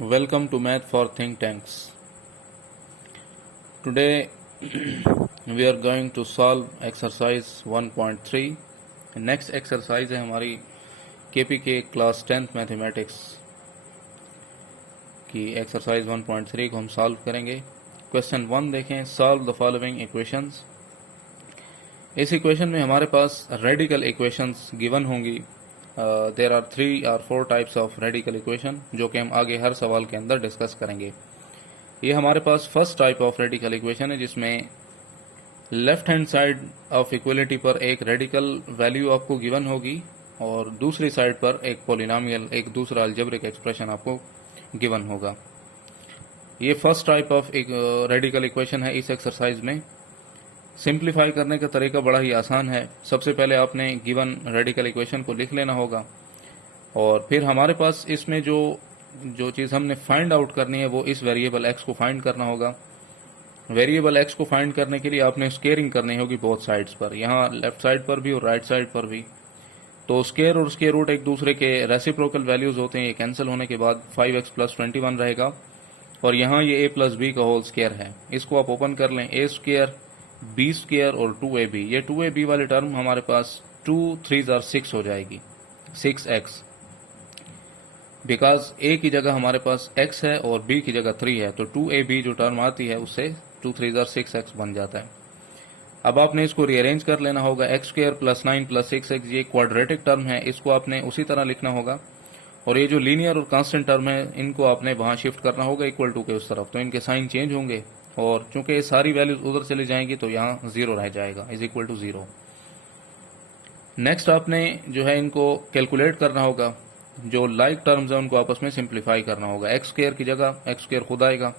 Welcome to Math for Think Tanks. Today we are going to solve exercise 1.3. Next exercise है हमारी KPK class 10th mathematics की exercise 1.3 को हम solve करेंगे। Question 1 देखें, solve the following equations. इस equation में हमारे पास रेडिकल इक्वेशंस गिवन होंगी। देयर आर 3 और 4 टाइप्स ऑफ रेडिकल इक्वेशन जो कि हम आगे हर सवाल के अंदर डिस्कस करेंगे। ये हमारे पास first type of radical equation है जिसमें left hand side of equality पर एक रेडिकल वैल्यू आपको गिवन होगी और दूसरी साइड पर एक पॉलिनोमियल, एक दूसरा अलजेब्रिक एक्सप्रेशन आपको गिवन होगा। ये फर्स्ट टाइप ऑफ एक रेडिकल इक्वेशन है। इस एक्सरसाइज में सिंप्लीफाई करने का तरीका बड़ा ही आसान है। सबसे पहले आपने गिवन रेडिकल इक्वेशन को लिख लेना होगा और फिर हमारे पास इसमें जो चीज़ हमने फाइंड आउट करनी है वो इस वेरिएबल एक्स को फाइंड करना होगा। वेरिएबल एक्स को फाइंड करने के लिए आपने स्केयरिंग करनी होगी बोथ साइड्स पर, यहाँ लेफ्ट साइड पर भी और राइट साइड पर भी। तो स्केयर और स्केयर रूट एक दूसरे के रेसिप्रोकल वैल्यूज होते हैं। ये कैंसिल होने के बाद 5x प्लस 21 रहेगा और यहाँ ये a प्लस बी का होल स्केयर है। इसको आप ओपन कर लें, a स्केयर, b स्केयर और 2ab। ये 2ab वाली टर्म हमारे पास 2 3 6 हो जाएगी, 6x। बिकॉज a की जगह हमारे पास x है और b की जगह 3 है, तो 2ab जो टर्म आती है उससे 2 3 6x बन जाता है। अब आपने इसको रीअरेंज कर लेना होगा। X square plus 9 plus 6x ये क्वाड्रेटिक टर्म है, इसको आपने उसी तरह लिखना होगा। और ये जो लीनियर और कांस्टेंट टर्म है इनको आपने वहां शिफ्ट करना होगा इक्वल टू के उस तरफ, तो इनके साइन चेंज होंगे और चूंकि ये सारी वैल्यूज उधर चली जाएंगी तो यहाँ 0 रह जाएगा, इज इक्वल टू 0। नेक्स्ट आपने जो है इनको कैलकुलेट करना होगा। जो लाइक टर्म्स है उनको आपस में सिंप्लीफाई करना होगा। एक्स स्क्वायर की जगह एक्स स्क्वायर खुद आएगा,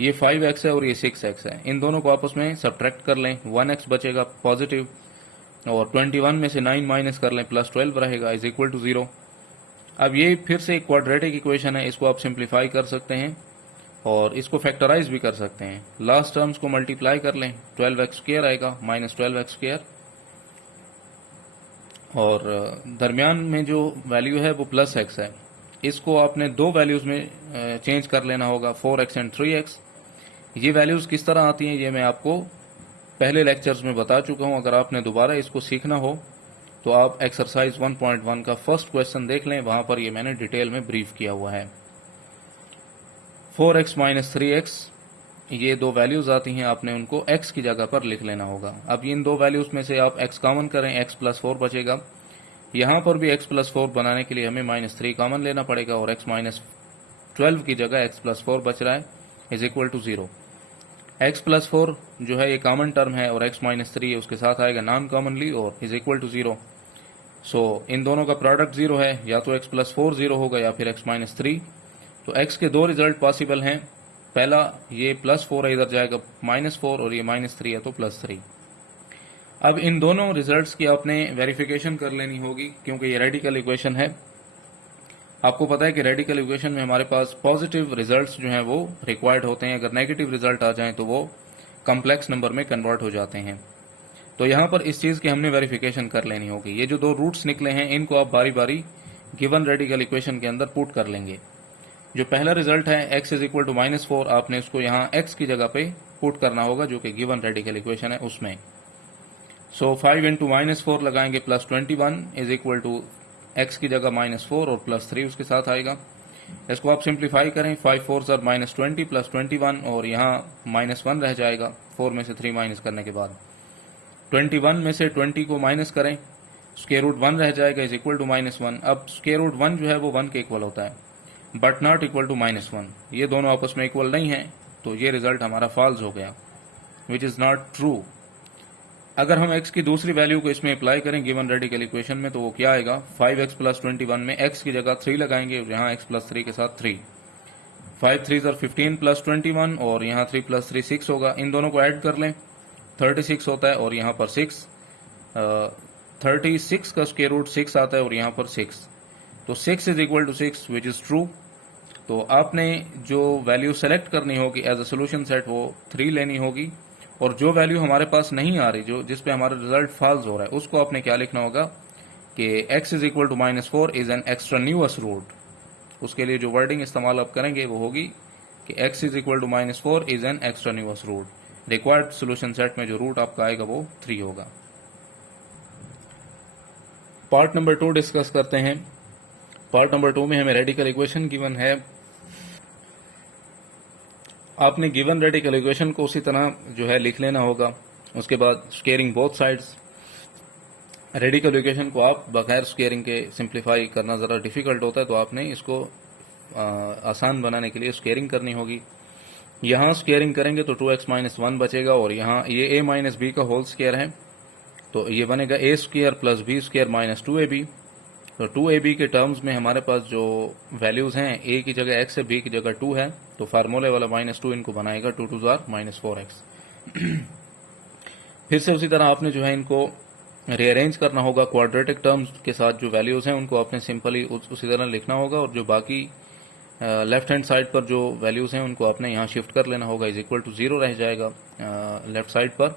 ये 5x है और ये 6x है। इन दोनों को आपस में सब्ट्रैक्ट कर लें, 1x बचेगा पॉजिटिव और 21 में से 9 माइनस कर लें, प्लस 12 रहेगा, इज इक्वल टू 0। अब ये फिर से एक क्वाड्रेटिक इक्वेशन है, इसको आप सिंप्लीफाई कर सकते हैं और इसको फैक्टराइज भी कर सकते हैं। लास्ट टर्म्स को मल्टीप्लाई कर लें, 12x स्क्वायर आएगा माइनस 12x स्क्वायर और दरमियान में जो वैल्यू है वो प्लस x है। इसको आपने दो वैल्यूज में चेंज कर लेना होगा, 4x एंड 3x। ये वैल्यूज किस तरह आती हैं ये मैं आपको पहले लेक्चर्स में बता चुका हूं। अगर आपने दोबारा इसको सीखना हो तो आप एक्सरसाइज 1.1 का फर्स्ट क्वेश्चन देख लें, वहां पर ये मैंने डिटेल में ब्रीफ किया हुआ है। 4x माइनस 3x ये दो वैल्यूज आती हैं, आपने उनको x की जगह पर लिख लेना होगा। अब इन दो वैल्यूज में से आप x कॉमन करें, x प्लस 4 बचेगा। यहां पर भी x प्लस 4 बनाने के लिए हमें माइनस 3 कॉमन लेना पड़ेगा और x माइनस 12 की जगह x प्लस 4 बच रहा है, is equal to 0। x plus 4 जो है ये कॉमन टर्म है और x माइनस 3 उसके साथ आएगा नॉन कॉमनली और इज इक्वल टू 0। सो इन दोनों का प्रोडक्ट 0 है, या तो x प्लस 4 0 होगा या फिर x माइनस 3। तो x के दो रिजल्ट पॉसिबल हैं। पहला ये प्लस 4 है, इधर जाएगा माइनस 4 और ये माइनस 3 है तो प्लस 3। अब इन दोनों रिजल्ट्स की आपने वेरिफिकेशन कर लेनी होगी क्योंकि ये रेडिकल इक्वेशन है। आपको पता है कि रेडिकल इक्वेशन में हमारे पास पॉजिटिव रिजल्ट्स जो हैं वो रिक्वायर्ड होते हैं। अगर नेगेटिव रिजल्ट आ जाएं तो वो कॉम्प्लेक्स नंबर में कन्वर्ट हो जाते हैं। तो यहाँ पर इस चीज की हमने वेरिफिकेशन कर लेनी होगी। ये जो दो रूट्स निकले हैं इनको आप बारी बारी गिवन रेडिकल इक्वेशन के अंदर पुट कर लेंगे। जो पहला रिजल्ट है x is equal to minus 4, आपने उसको यहाँ x की जगह पे पुट करना होगा जो कि गिवन रेडिकल इक्वेशन है उसमें। सो 5 इंटू माइनस 4 लगाएंगे plus 21 is equal to x की जगह माइनस 4 और प्लस 3 उसके साथ आएगा। इसको आप सिंप्लीफाई करें, 5 4 सर माइनस 20 प्लस 21 और यहाँ माइनस 1 रह जाएगा 4 में से 3 माइनस करने के बाद। 21 में से 20 को माइनस करें, स्क्वायर रूट 1 रह जाएगा इज इक्वल टू माइनस 1। अब स्क्वायर रूट 1 जो है वो 1 के इक्वल होता है but not equal to minus 1। ये दोनों आपस में इक्वल नहीं है तो ये रिजल्ट हमारा फॉल्स हो गया, विच इज नॉट ट्रू। अगर हम x की दूसरी वैल्यू को इसमें अप्लाई करें गिवन रेडिकल इक्वेशन में तो वो क्या आएगा, 5x प्लस 21 में x की जगह 3 लगाएंगे और यहाँ x प्लस 3 के साथ 3, 5 3 15 प्लस 21 और यहाँ 3 प्लस 3 6 होगा। इन दोनों को ऐड कर लें, 36 होता है और यहाँ पर 6, 36 का स्क्वायर रूट 6 आता है और यहाँ पर 6, तो 6 is equal to 6 which is true. तो आपने जो वैल्यू सेलेक्ट करनी होगी एज अ सोल्यूशन सेट वो 3 लेनी होगी और जो वैल्यू हमारे पास नहीं आ रही, जो जिस पे हमारा रिजल्ट फॉल्स हो रहा है, उसको आपने क्या लिखना होगा कि x is equal to minus 4 is an extraneous root उसके लिए जो वर्डिंग इस्तेमाल आप करेंगे वो होगी कि x is equal to -4 is an extraneous root. Required solution set में जो रूट आपका आएगा वो 3 होगा। पार्ट नंबर 2 डिस्कस करते हैं। पार्ट नंबर 2 में हमें रेडिकल इक्वेशन गिवन है। आपने गिवन रेडिकल इक्वेशन को उसी तरह जो है लिख लेना होगा। उसके बाद squaring both sides. Radical equation को आप बगैर स्क्वेयरिंग के सिंप्लीफाई करना ज़रा डिफिकल्ट होता है, तो आपने इसको आसान बनाने के लिए स्क्वेयरिंग करनी होगी। यहाँ स्क्वेयरिंग करेंगे तो 2x - 1 बचेगा, और यहाँ ये a माइनस बी का होल स्क्वायर है, तो ये बनेगा a square plus B square minus 2ab। तो 2ab के टर्म्स में हमारे पास जो वैल्यूज़ हैं, a की जगह x है, b की जगह 2 है, तो फार्मूले वाला -2 इनको बनाएगा 2 2 -4x। फिर से उसी तरह आपने जो है इनको रीअरेंज करना होगा। क्वाड्रेटिक टर्म्स के साथ जो वैल्यूज़ हैं उनको आपने सिंपली उसी तरह लिखना होगा, और जो बाकी लेफ्ट हैंड साइड पर जो वैल्यूज़ हैं उनको आपने यहाँ शिफ्ट कर लेना होगा। इज इक्वल टू 0 रह जाएगा लेफ्ट साइड पर।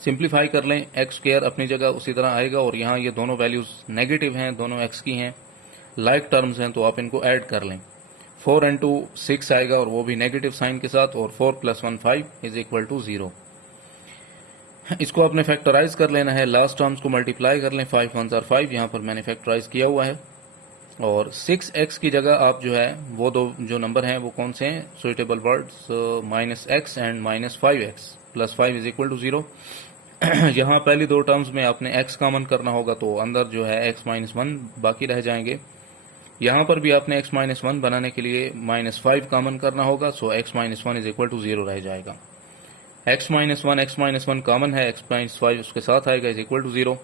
सिंप्लीफाई कर लें, एक्स स्क्वायर अपनी जगह उसी तरह आएगा, और यहाँ ये दोनों वैल्यूज़ नेगेटिव हैं, दोनों एक्स की हैं, लाइक टर्म्स हैं, तो आप इनको ऐड कर लें। 4 × 6 आएगा, और वो भी नेगेटिव साइन के साथ, और 4 + 1 5 इज इक्वल टू 0। इसको आपने फैक्टराइज कर लेना है, लास्ट टर्म्स को मल्टीप्लाई कर लें। 5 1 5, यहाँ पर मैंने फैक्टराइज किया हुआ है, और 6x की जगह आप जो है वो दो जो नंबर हैं वो कौन से हैं, suitable words, -x and -5x + 5 is equal to 0। यहाँ पहली दो टर्म्स में आपने x कॉमन करना होगा, तो अंदर जो है x - 1 बाकी रह जाएंगे। यहाँ पर भी आपने x - 1 बनाने के लिए -5 कॉमन करना होगा, सो x - 1 इज इक्वल टू 0 रह जाएगा। x - 1 कॉमन है, x - 5 उसके साथ आएगा, इज इक्वल टू 0।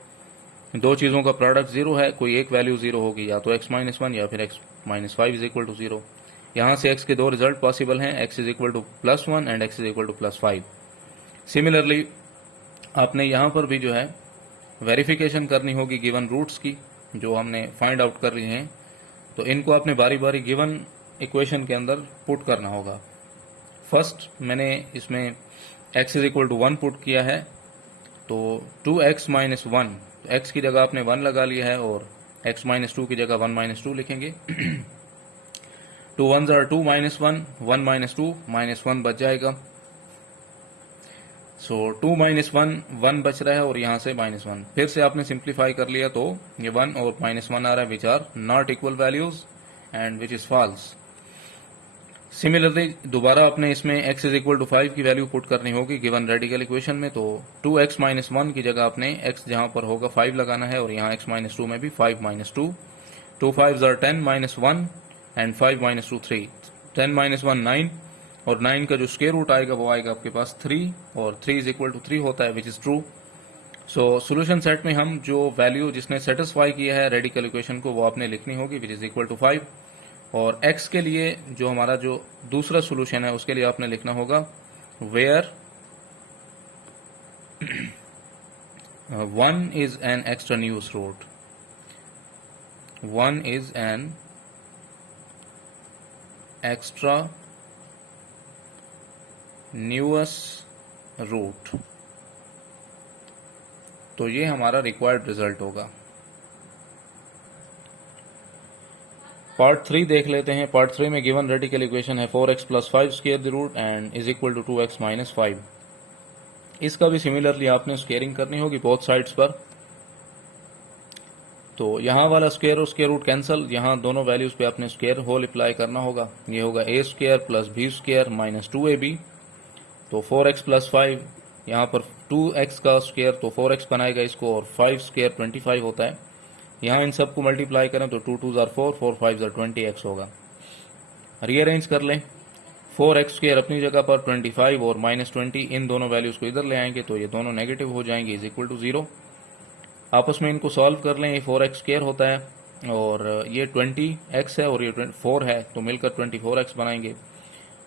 दो चीज़ों का प्रोडक्ट 0 है, कोई एक वैल्यू 0 होगी, या तो x - 1 या फिर x - 5 इज इक्वल टू 0। यहाँ से x के दो रिजल्ट पॉसिबल हैं, x is equal to +1 and x is equal to +5। Similarly आपने यहाँ पर भी जो है वेरिफिकेशन करनी होगी गिवन रूट्स की, जो हमने फाइंड आउट कर रही हैं, तो इनको आपने बारी बारी गिवन इक्वेशन के अंदर पुट करना होगा। फर्स्ट मैंने इसमें x is equal to 1 put किया है, तो 2x - 1, x की जगह आपने 1 लगा लिया है, और x - 2 की जगह 1 - 2 लिखेंगे। 2 1s are 2 - 1, 1 - 2 -1 बच जाएगा। सो 2 - 1 बच रहा है, और यहाँ से -1 फिर से आपने सिंप्लीफाई कर लिया, तो ये 1 और -1 आ रहा है, which are not equal values and which is false. Similarly दोबारा आपने इसमें x इज इक्वल टू 5 की वैल्यू पुट करनी होगी गिवन रेडिकल इक्वेशन में, तो 2x - 1 की जगह आपने x जहां पर होगा 5 लगाना है, और यहाँ x - 2 में भी 5 - 2, 2 5s are 10 - 1 एंड 5 - 2 3, 10 - 1 9, और 9 का जो स्क्वायर रूट आएगा वो आएगा आपके पास 3, और 3 इज इक्वल टू 3 होता है, विच is true. So solution set में हम जो वैल्यू जिसने सेटिस्फाई किया है रेडिकल इक्वेशन को वो आपने लिखनी होगी, विच इज इक्वल टू 5। और x के लिए जो हमारा जो दूसरा सोल्यूशन है उसके लिए आपने लिखना होगा where 1 is an extraneous root, 1 is an extraneous root, तो ये हमारा रिक्वायर्ड रिजल्ट होगा। पार्ट 3 देख लेते हैं। पार्ट 3 में गिवन रेडिकल इक्वेशन है 4x + 5 square the root and is equal to 2x - 5। इसका भी सिमिलरली आपने स्क्वेयरिंग करनी होगी बोथ साइड्स पर। तो यहाँ वाला स्क्वायर और स्क्वायर रूट कैंसिल, यहाँ दोनों वैल्यूज पे आपने स्क्वायर होल अप्लाई करना होगा। ये होगा a square plus b square minus 2ab, तो 4x + 5, यहाँ पर 2x का स्क्वायर तो 4x बनाएगा इसको, और 5 स्क्वायर 25 होता है। यहाँ इन सबको मल्टीप्लाई करें तो 2 2s are 4, 4 5s are 20x होगा। रीअरेंज कर लें, 4x स्क्वायर अपनी जगह पर 25 और -20, इन दोनों वैल्यूज को इधर ले आएंगे तो ये दोनों नेगेटिव हो जाएंगे, इज इक्वल टू 0। आपस में इनको सॉल्व कर लें, ये 4x स्क्वायर होता है, और ये 20x है, और ये 4 है, तो मिलकर 24x बनाएंगे।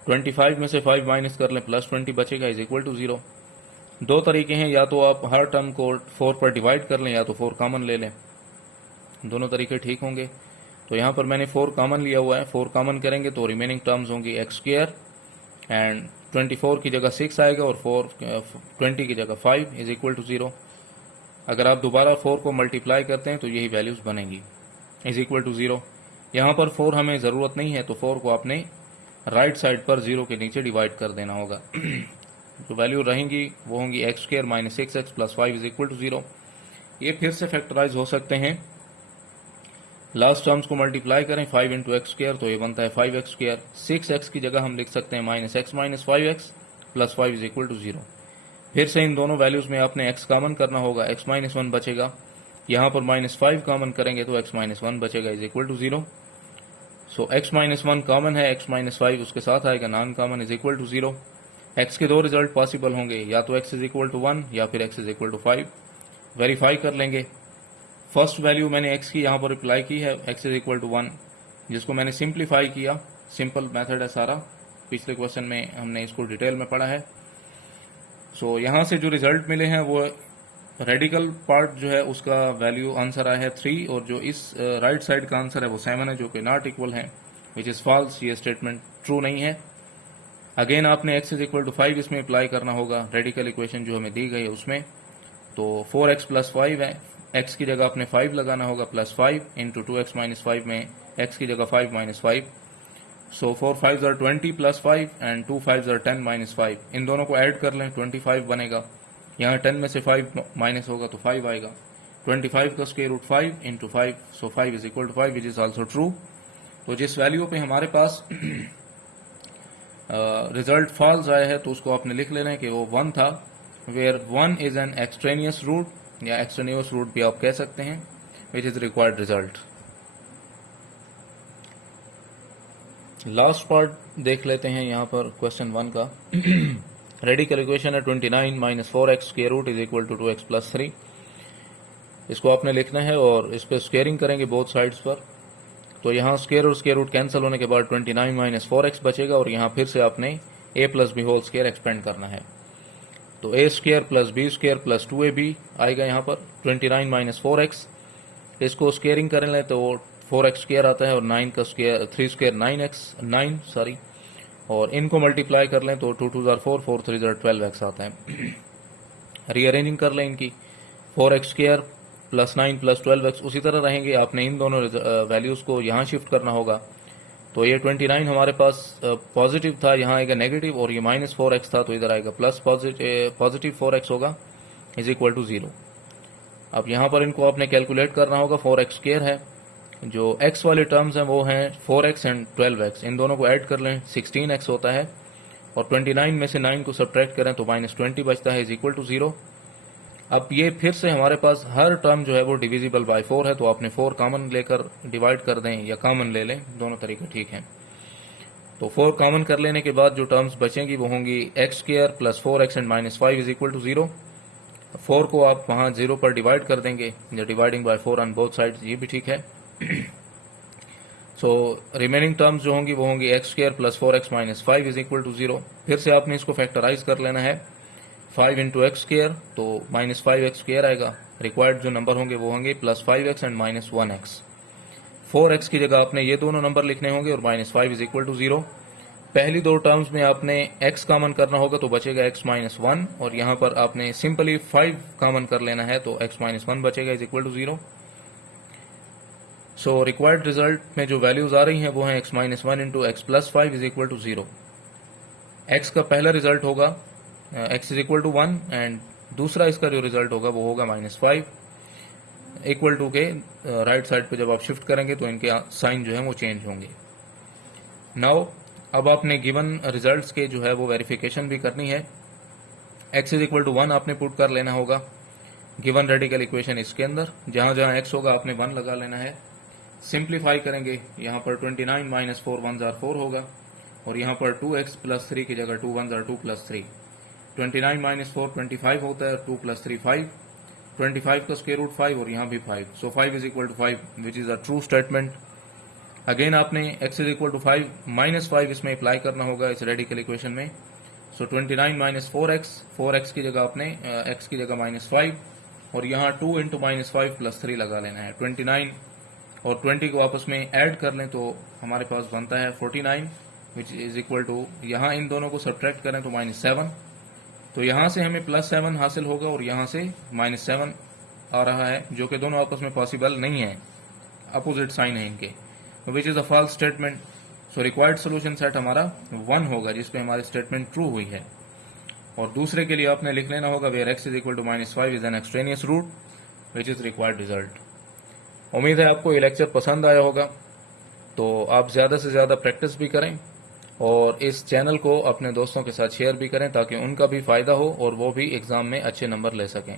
25 में से 5 माइनस कर लें, +20 बचेगा, इज इक्वल टू 0। दो तरीके हैं, या तो आप हर टर्म को 4 पर डिवाइड कर लें, या तो 4 कॉमन ले लें, दोनों तरीके ठीक होंगे। तो यहाँ पर मैंने 4 कॉमन लिया हुआ है, 4 कॉमन करेंगे तो रिमेनिंग टर्म्स होंगी x स्क्वायर एंड 24 की जगह 6 आएगा, और 20 की जगह 5 इज इक्वल टू 0। अगर आप दोबारा 4 को मल्टीप्लाई करते हैं तो यही वैल्यूज बनेंगी, इज इक्वल टू 0। यहाँ पर 4 हमें ज़रूरत नहीं है, तो 4 को आपने राइट साइड पर 0 के नीचे डिवाइड कर देना होगा। जो वैल्यू रहेंगी वो होंगी x square minus 6x plus 5 is equal to 0। ये फिर से फैक्टराइज हो सकते हैं। लास्ट टर्म्स को मल्टीप्लाई करें 5 इंटू एक्स स्क्र, तो ये बनता है 5x स्क्र। 6x की जगह हम लिख सकते हैं minus x minus 5x plus 5 is equal to 0। फिर से इन दोनों वैल्यूज में आपने x कॉमन करना होगा, x माइनस 1 बचेगा। यहाँ पर माइनस 5 कॉमन करेंगे तो x माइनस 1 बचेगा is equal to 0। So x minus 1 common है, x माइनस 5 उसके साथ आएगा, non common is equal to 0। x के दो रिजल्ट पॉसिबल होंगे, या तो x इज इक्वल टू 1 या फिर x is equal to 5। Verify कर लेंगे। फर्स्ट वैल्यू मैंने x की यहाँ पर अप्लाई की है, x इज इक्वल टू 1, जिसको मैंने सिंप्लीफाई किया। सिंपल मेथड है सारा, पिछले क्वेश्चन में हमने इसको डिटेल में पढ़ा है। सो यहाँ से जो रिजल्ट मिले हैं वो रेडिकल पार्ट जो है उसका वैल्यू आंसर आया है 3, और जो इस राइट साइड का आंसर है वो 7 है, जो कि नॉट इक्वल है, विच इज फॉल्स। ये स्टेटमेंट ट्रू नहीं है। अगेन आपने x इज इक्वल टू 5 इसमें अप्लाई करना होगा, रेडिकल इक्वेशन जो हमें दी गई है उसमें। तो 4x प्लस 5 है, x की जगह आपने 5 लगाना होगा, प्लस 5 इंटू 2x माइनस 5 में x की जगह 5 minus 5। So 4 5 are 20 plus 5 and 2 5 are 10 minus 5। इन दोनों को ऐड कर लें, 25 बनेगा। यहाँ 10 में से 5 माइनस होगा तो 5 आएगा। 25 का square root 5 into 5, so 5 is equal to 5 which is also true. तो जिस वैल्यू पे हमारे पास रिजल्ट फॉल्स आया है तो उसको आपने लिख लेना है कि वो 1 था, where 1 is an extraneous root या एक्सट्रेनियस रूट भी आप कह सकते हैं, which is required result. Last part देख लेते हैं यहाँ पर क्वेश्चन 1 का। रेडिकल इक्वेशन है 29 माइनस 4x square root is equal to 2x plus 3। इसको आपने लिखना है और इस पर स्क्वेयरिंग करेंगे बोथ साइड्स पर। तो यहाँ स्क्वायर और स्क्वायर रूट कैंसिल होने के बाद 29 माइनस 4x बचेगा, और यहाँ फिर से आपने a plus B whole square expand करना है। तो a square plus B square plus 2ab आएगा यहाँ पर। 29 माइनस 4x, इसको स्क्वेयरिंग कर लें तो 4x स्क्वायर आता है, और 9 का स्क्वायर 3 स्क्वायर 9 सॉरी, और इनको मल्टीप्लाई कर लें तो 2 2 जार 4 4 3 जार 12x आता है। रीअरेंजिंग कर लें इनकी, 4x square plus 9 plus 12x उसी तरह रहेंगे। आपने इन दोनों वैल्यूज को यहाँ शिफ्ट करना होगा। तो ये 29 हमारे पास पॉजिटिव था, यहाँ आएगा नेगेटिव, और ये माइनस 4x था तो इधर आएगा प्लस पॉजिटिव 4x होगा इज इक्वल टू 0। अब यहाँ पर इनको आपने कैलकुलेट करना होगा। 4x स्क्वायर है, जो x वाले टर्म्स हैं वो हैं 4x एंड 12x, इन दोनों को ऐड कर लें 16x होता है, और 29 में से 9 को सब्ट्रैक्ट करें तो माइनस 20 बचता है इज इक्वल टू 0। अब ये फिर से हमारे पास हर टर्म जो है वो डिविजिबल बाय 4 है, तो आपने 4 कॉमन लेकर डिवाइड कर दें या कॉमन ले लें, दोनों तरीके ठीक हैं। तो 4 कॉमन कर लेने के बाद जो टर्म्स बचेंगी वो होंगी x square plus 4x and minus 5 is equal to 0। 4 को आप वहाँ 0 पर डिवाइड कर देंगे, या dividing by 4 on both sides, ये भी ठीक है। सो रिमेनिंग टर्म्स जो होंगी वो होंगी x square plus 4x minus 5 is equal to 0। फिर से आपने इसको फैक्टराइज कर लेना है, 5 इंटू एक्स स्क्वायर तो माइनस 5x स्क्वायर आएगा। रिक्वायर्ड जो नंबर होंगे वो होंगे plus 5x and minus 1x। 4x की जगह आपने ये दोनों नंबर लिखने होंगे, और माइनस 5 इज इक्वल टू 0। पहली दो टर्म्स में आपने x कॉमन करना होगा तो बचेगा x माइनस 1, और यहाँ पर आपने सिंपली 5 कॉमन कर लेना है तो x माइनस 1 बचेगा is equal to 0। So required result में जो वैल्यूज आ रही हैं वो हैं x minus 1 into x plus 5 is equal to 0। x का पहला रिजल्ट होगा x is equal to 1, and दूसरा इसका जो रिजल्ट होगा वो होगा माइनस 5 इक्वल टू के राइट साइड पे जब आप शिफ्ट करेंगे तो इनके साइन जो है वो चेंज होंगे। नाउ अब आपने गिवन रिजल्ट्स के जो है वो वेरिफिकेशन भी करनी है। x इज इक्वल टू 1 आपने पुट कर लेना होगा गिवन रेडिकल इक्वेशन इसके अंदर, जहां जहां x होगा आपने 1 लगा लेना है। सिंप्लीफाई करेंगे, यहाँ पर 29 माइनस 4 1 जार 4 होगा, और यहाँ पर 2x प्लस 3 की जगह 2 1 जार 2 प्लस 3। 29 माइनस 4 25 होता है, 2 प्लस 3 5, 25 का स्क्वायर रूट 5, और यहाँ भी 5। So 5 is equal to 5 which is a true statement. Again आपने x is equal to 5 minus 5 इसमें अप्लाई करना होगा इस रेडिकल इक्वेशन में। सो 29 माइनस 4x की जगह आपने x की जगह माइनस 5, और यहाँ 2 इंटू माइनस 5 प्लस 3 लगा लेना है। 29 और 20 को आपस में ऐड कर लें तो हमारे पास बनता है 49 विच इज इक्वल टू, यहाँ इन दोनों को सब्ट्रैक्ट करें तो माइनस 7। तो यहाँ से हमें प्लस 7 हासिल होगा, और यहाँ से माइनस 7 आ रहा है, जो कि दोनों आपस में पॉसिबल नहीं है, अपोजिट साइन है इनके। Which is a false statement. So required solution set हमारा 1 होगा जिसपे हमारी स्टेटमेंट ट्रू हुई है। और दूसरे के लिए आपने लिख लेना होगा where x is equal to -5 is an extraneous root which is required result. उम्मीद है आपको ये लेक्चर पसंद आया होगा, तो आप ज़्यादा से ज़्यादा प्रैक्टिस भी करें और इस चैनल को अपने दोस्तों के साथ शेयर भी करें ताकि उनका भी फ़ायदा हो और वो भी एग्ज़ाम में अच्छे नंबर ले सकें।